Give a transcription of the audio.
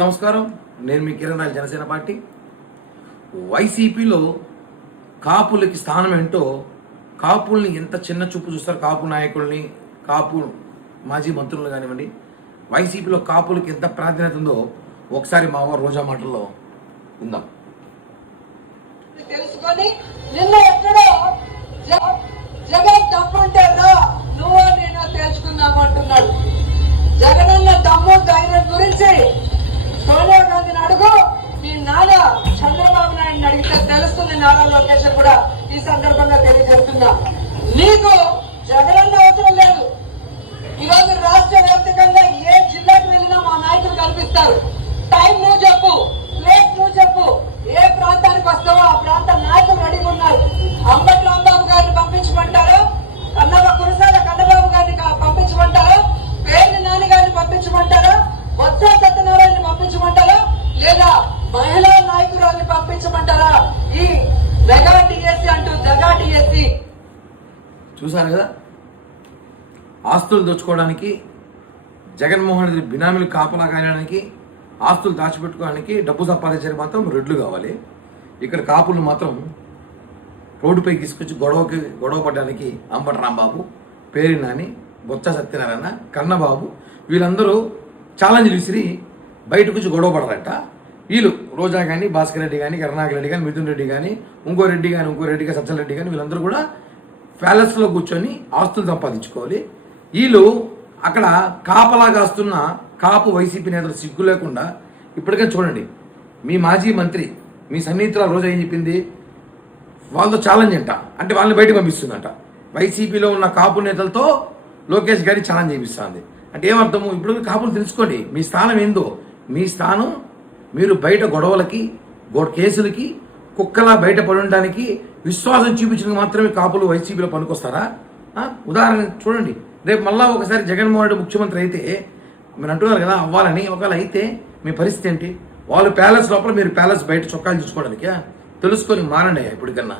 నమస్కారం. నేను మీ Kiran royal, Janasena party. వైసీపీలో కాపులకి స్థానం ఏంటో, కాపుల్ని ఎంత చిన్న చూపు చూస్తారు, కాపు నాయకుల్ని, కాపు మాజీ మంత్రులు కానివ్వండి, వైసీపీలో కాపులకి ఎంత ప్రాధాన్యత ఉందో ఒకసారి మా రోజా మాటల్లో ఉందాం. తెలుసుకొని నిన్న ఎక్కడో జగన్ తప్పుంటే నువ్వు నేను తెలుసుకుందాం అంటున్నాడు. జగనన్న దమ్ము ధైర్యం గురించి సోనియా గాంధీని అడుగు, మీ నాన్న చంద్రబాబు నాయుడిని అడిగితే తెలుస్తుంది. నారా లోకేష్ కూడా ఈ సందర్భంగా తెలియజేస్తున్నా, నీకు జగనన్న అవసరం లేదు. ఈరోజు రాష్ట్ర వ్యాప్తంగా ఏ జిల్లాకు వెళ్ళినా మా నాయకులు కనిపిస్తారు. టైం నువ్వు చెప్పు, ప్లేస్ నువ్వు చెప్పు, ఏ ప్రాంతానికి వస్తావో ఆ ప్రాంత నాయకులు రెడీగా ఉన్నారు. అంబటి రాంబాబు గారిని పంపించమంటారు, కురసాల కన్నబాబు గారిని పంపించమంటారు, పేర్ని నాని గారిని పంపించమంటారా, బొత్స సత్యనారాయణ పంపించమంటారా, లేదా మహిళా నాయకురాల్ని పంపించమంటారా? ఈ మెగా టీఎస్సీ అంటూ జగా టీఎస్సీ చూశారు కదా. ఆస్తులు దోచుకోవడానికి, జగన్మోహన్ రెడ్డి బినామీలు కాపలా కాయడానికి, ఆస్తులు దాచిపెట్టుకోవడానికి, డబ్బు సంపాదించడానికి మాత్రం రెడ్లు కావాలి. ఇక్కడ కాపులు మాత్రం రోడ్డుపై తీసుకొచ్చి గొడవ పడడానికి అంబటి రాంబాబు, పేరి నాని, బొత్స సత్యనారాయణ, కన్నబాబు వీళ్ళందరూ ఛాలెంజ్లు విసిరి బయటకు వచ్చి గొడవ పడరట. వీళ్ళు రోజా కానీ, భాస్కర్ రెడ్డి కానీ, కరుణాకర్ రెడ్డి కానీ, మిథున్ రెడ్డి కానీ, ఇంకో రెడ్డి కానీ, సజ్జల రెడ్డి కానీ వీళ్ళందరూ కూడా ప్యాలెస్లో కూర్చొని ఆస్తులు సంపాదించుకోవాలి. వీళ్ళు అక్కడ కాపలా కాస్తున్న కాపు వైసీపీ నేతలు సిగ్గు లేకుండా ఇప్పటికే చూడండి, మీ మాజీ మంత్రి, మీ సన్నిహితురాలు రోజా ఏం చెప్పింది, వాళ్ళతో ఛాలెంజ్ అంట, అంటే వాళ్ళని బయటకు పంపిస్తుందంట. వైసీపీలో ఉన్న కాపు నేతలతో లోకేష్ గారి ఛాలెంజ్ చేపిస్తుంది. అంటే ఏమర్థము? ఇప్పుడు కాపులు తెలుసుకోండి, మీ స్థానం ఏందో. మీ స్థానం మీరు బయట గొడవలకి, కేసులకి, కుక్కలా బయట పడి ఉండడానికి విశ్వాసం చూపించడానికి మాత్రమే కాపులు వైసీపీలో పనికొస్తారా? ఉదాహరణ చూడండి, రేపు మళ్ళా ఒకసారి జగన్మోహన్ రెడ్డి ముఖ్యమంత్రి అయితే, మీరు అంటున్నారు కదా అవ్వాలని, ఒకవేళ అయితే మీ పరిస్థితి ఏంటి? వాళ్ళు ప్యాలెస్ లోపల, మీరు ప్యాలెస్ బయట చొక్కాలు చూసుకోవడానికి తెలుసుకొని మారండి ఇప్పటికన్నా.